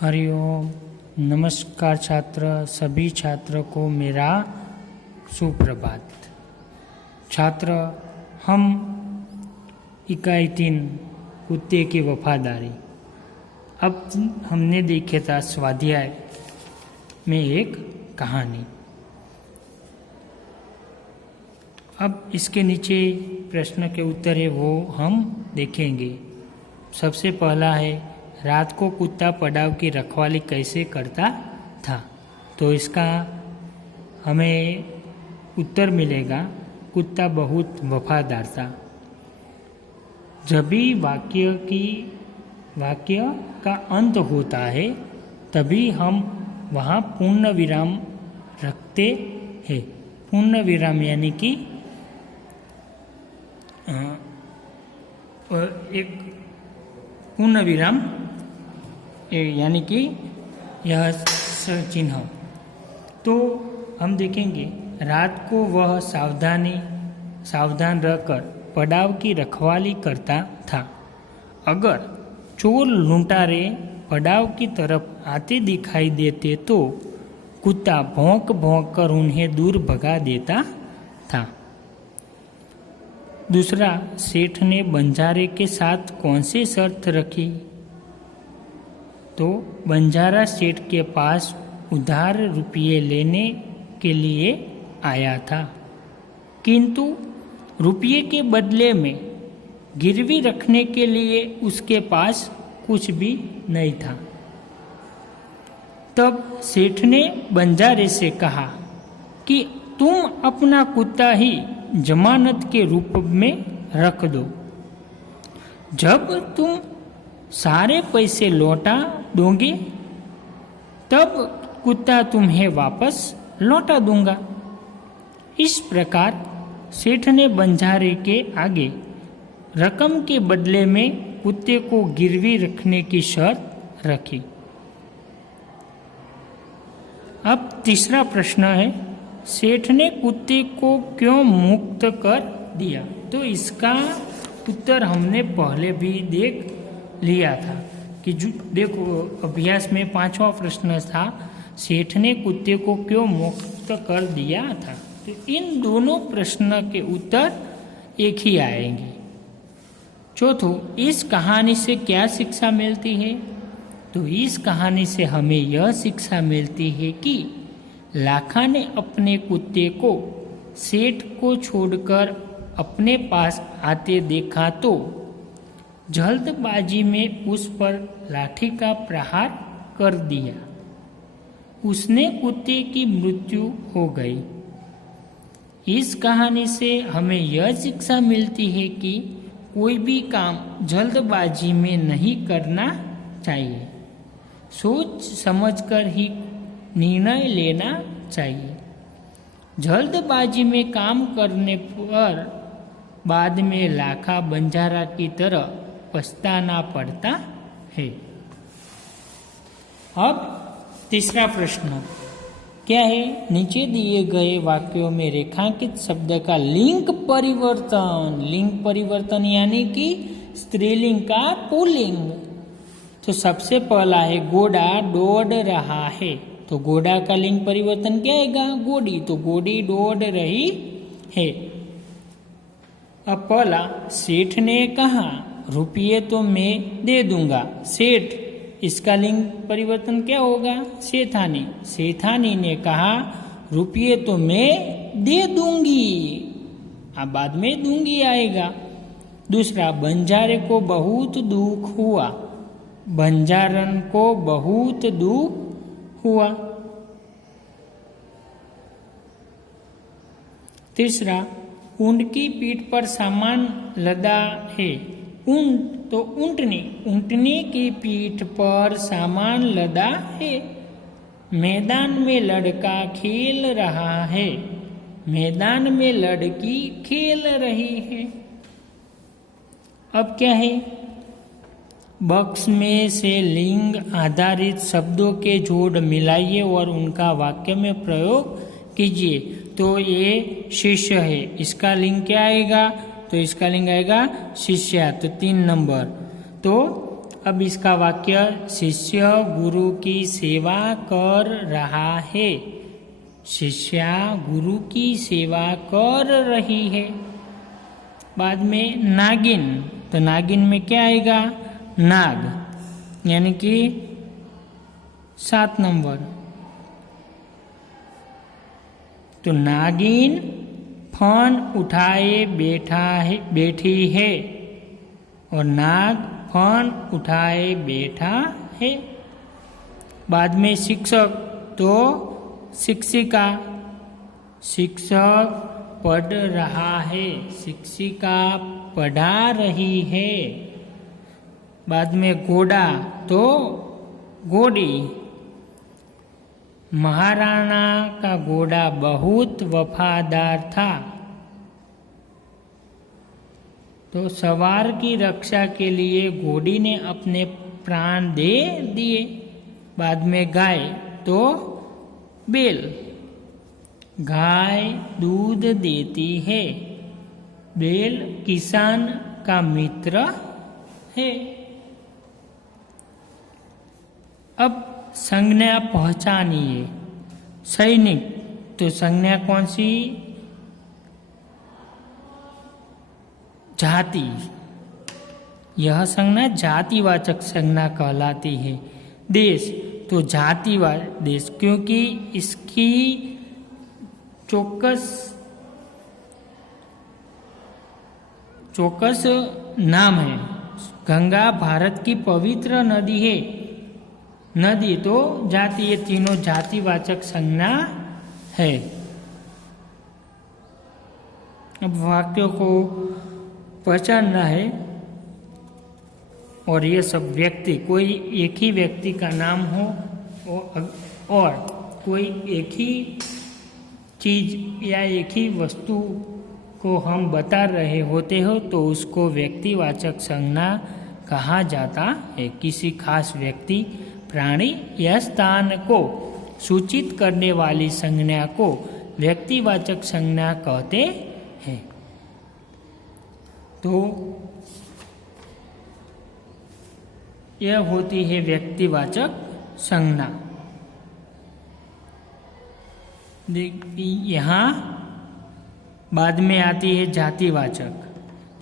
हरिओम। नमस्कार छात्र, सभी छात्रों को मेरा सुप्रभात। छात्र, हम इकाई 3 कुत्ते की वफादारी, अब हमने देखे था स्वाध्याय में एक कहानी। अब इसके नीचे प्रश्न के उत्तर है वो हम देखेंगे। सबसे पहला है, रात को कुत्ता पड़ाव की रखवाली कैसे करता था। तो इसका हमें उत्तर मिलेगा, कुत्ता बहुत वफादार था। जब भी वाक्य का अंत होता है तभी हम वहाँ पूर्ण विराम रखते हैं। पूर्ण विराम यानी कि एक पूर्ण विराम यानी कि यह चिन्ह। तो हम देखेंगे, रात को वह सावधान रहकर पड़ाव की रखवाली करता था। अगर चोर लुटेरे पड़ाव की तरफ आते दिखाई देते तो कुत्ता भौंक भौंक कर उन्हें दूर भगा देता था। दूसरा, सेठ ने बंजारे के साथ कौन सी शर्त रखी। तो बंजारा सेठ के पास उधार रुपये लेने के लिए आया था, किंतु रुपये के बदले में गिरवी रखने के लिए उसके पास कुछ भी नहीं था। तब सेठ ने बंजारे से कहा कि तुम अपना कुत्ता ही जमानत के रूप में रख दो। जब तुम सारे पैसे लौटा दोगे तब कुत्ता तुम्हें वापस लौटा दूंगा। इस प्रकार सेठ ने बंजारे के आगे रकम के बदले में कुत्ते को गिरवी रखने की शर्त रखी। अब तीसरा प्रश्न है, सेठ ने कुत्ते को क्यों मुक्त कर दिया। तो इसका उत्तर हमने पहले भी देख लिया था कि देखो, अभ्यास में 5वां प्रश्न था, सेठ ने कुत्ते को क्यों मुक्त कर दिया था। तो इन दोनों प्रश्न के उत्तर एक ही आएंगे। चौथों, इस कहानी से क्या शिक्षा मिलती है। तो इस कहानी से हमें यह शिक्षा मिलती है कि लाखा ने अपने कुत्ते को सेठ को छोड़कर अपने पास आते देखा तो जल्दबाजी में उस पर लाठी का प्रहार कर दिया। उसने कुत्ते की मृत्यु हो गई। इस कहानी से हमें यह शिक्षा मिलती है कि कोई भी काम जल्दबाजी में नहीं करना चाहिए, सोच समझकर ही निर्णय लेना चाहिए। जल्दबाजी में काम करने पर बाद में लाखा बंजारा की तरह पछताना पड़ता है। अब तीसरा प्रश्न क्या है, नीचे दिए गए वाक्यों में रेखांकित शब्द का लिंग परिवर्तन। लिंग परिवर्तन यानी कि स्त्रीलिंग का पुल्लिंग। तो सबसे पहला है, घोड़ा दौड़ रहा है। तो घोड़ा का लिंग परिवर्तन क्या आएगा, घोड़ी। तो घोड़ी दौड़ रही है। अब पहला, सेठ ने कहा रुपये तो मैं दे दूंगा। सेठ, इसका लिंग परिवर्तन क्या होगा, सेठानी। सेठानी ने कहा रुपये तो मैं दे दूंगी। अब बाद में दूंगी आएगा। दूसरा, बंजारे को बहुत दुख हुआ। बंजारन को बहुत दुख हुआ। तीसरा, ऊंट की पीठ पर सामान लदा है। ऊंट तो ऊंटनी की पीठ पर सामान लदा है। मैदान में लड़का खेल रहा है। मैदान में लड़की खेल रही है। अब क्या है, बॉक्स में से लिंग आधारित शब्दों के जोड़ मिलाइए और उनका वाक्य में प्रयोग कीजिए। तो ये शिष्य है, इसका लिंग क्या आएगा, तो इसका लिंग आएगा शिष्या। तो 3 नंबर। तो अब इसका वाक्य, शिष्य गुरु की सेवा कर रहा है। शिष्या गुरु की सेवा कर रही है। बाद में नागिन, तो नागिन में क्या आएगा? नाग, यानी कि 7 नंबर। तो नागिन फोन उठाए बैठी है, और नाग फोन उठाए बैठा है। बाद में शिक्षक, तो शिक्षिका, शिक्षक पढ़ रहा है, शिक्षिका पढ़ा रही है। बाद में घोड़ा, तो घोड़ी, महाराणा का घोड़ा बहुत वफादार था। तो सवार की रक्षा के लिए घोड़ी ने अपने प्राण दे दिए। बाद में गाय, तो बैल, गाय दूध देती है, बैल किसान का मित्र है। अब संज्ञा पहचानिए। सैनिक, तो संज्ञा कौन सी? जाति। यह संज्ञा जातिवाचक संज्ञा कहलाती है। देश, तो जातिवाचक देश, क्योंकि इसकी चौकस नाम है। गंगा भारत की पवित्र नदी है। नदी, तो जाति, ये तीनों जातिवाचक संज्ञा है। अब वाक्यों को पहचानना है, और ये सब व्यक्ति, कोई एक ही व्यक्ति का नाम हो और कोई एक ही चीज या एक ही वस्तु को हम बता रहे होते हो, तो उसको व्यक्तिवाचक संज्ञा कहा जाता है। किसी खास व्यक्ति, प्राणी या स्थान को सूचित करने वाली संज्ञा को व्यक्तिवाचक संज्ञा कहते हैं। तो यह होती है व्यक्तिवाचक संज्ञा। यहाँ बाद में आती है जातिवाचक।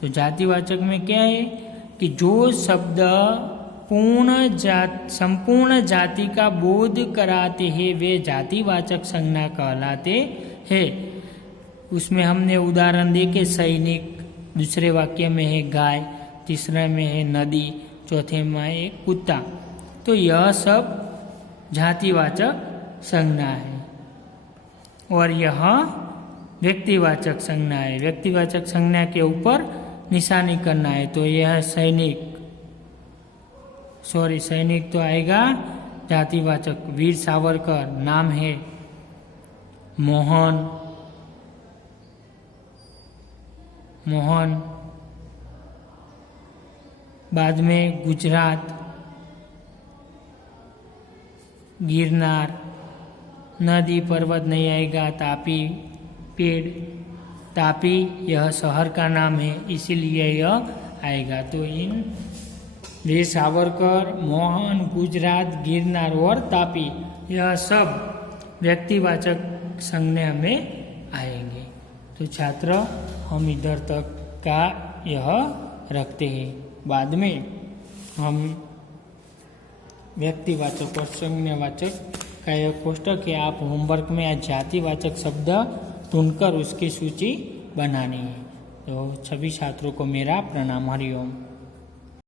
तो जातिवाचक में क्या है कि जो शब्द संपूर्ण जाति का बोध कराते हैं वे जातिवाचक संज्ञा कहलाते हैं। उसमें हमने उदाहरण देखे, सैनिक, दूसरे वाक्य में है गाय, तीसरे में है नदी, चौथे में है कुत्ता। तो यह सब जातिवाचक संज्ञा है, और यह व्यक्तिवाचक संज्ञा है। व्यक्तिवाचक संज्ञा के ऊपर निशानी करना है। तो यह सैनिक तो आएगा जातिवाचक। वीर सावरकर नाम है। मोहन, बाद में गुजरात, गिरनार, नदी पर्वत नहीं आएगा। तापी पेड़, तापी यह शहर का नाम है, इसीलिए यह आएगा। तो इन वीर सावरकर, मोहन, गुजरात, गिरनार और तापी, यह सब व्यक्तिवाचक संज्ञा में आएंगे। तो छात्र, हम इधर तक का यह रखते हैं। बाद में हम व्यक्तिवाचक और संज्ञावाचक का यह कोष्टक है, आप होमवर्क में आज जातिवाचक शब्द ढूंढकर उसकी सूची बनानी है। तो सभी छात्रों को मेरा प्रणाम। हरिओम।